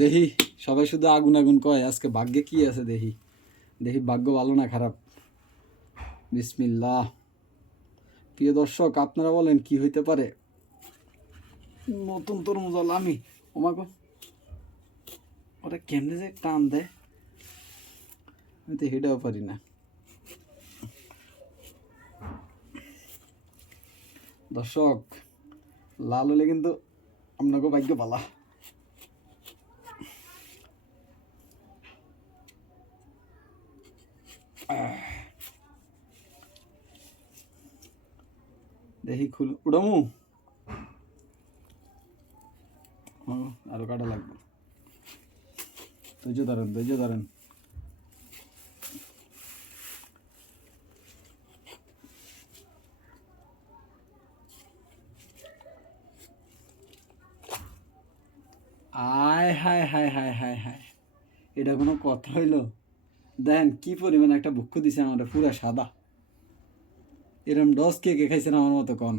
দেখি সবাই শুধু আগুন আগুন কয়, আজকে ভাগ্যে কি আছে দেখি। দেখি ভাগ্য ভালো না খারাপ। বিসমিল্লাহ। প্রিয় দর্শক, আপনারা বলেন কি হইতে পারে। নতুন তরমুজ আমি ওমাগো, ওটা কেমনে যে টান দেয় আমি তো হেঁটেও পারি না। দর্শক, লাল হলে কিন্তু আপনাকে ভাগ্য পালা। দেখি খুল উড়ামু, আরো কাটা লাগবে। ধৈর্য ধরেন, ধৈর্য ধরেন। আয় হায় হায় হায় হায় হায়, এটা কোনো কথা হইল? দেখেন কি পরিমাণ একটা ভুক্ষ দিছে আমার, পুরা সাদা। এরম ডস কে কে খাইছেন আমার মতো কন?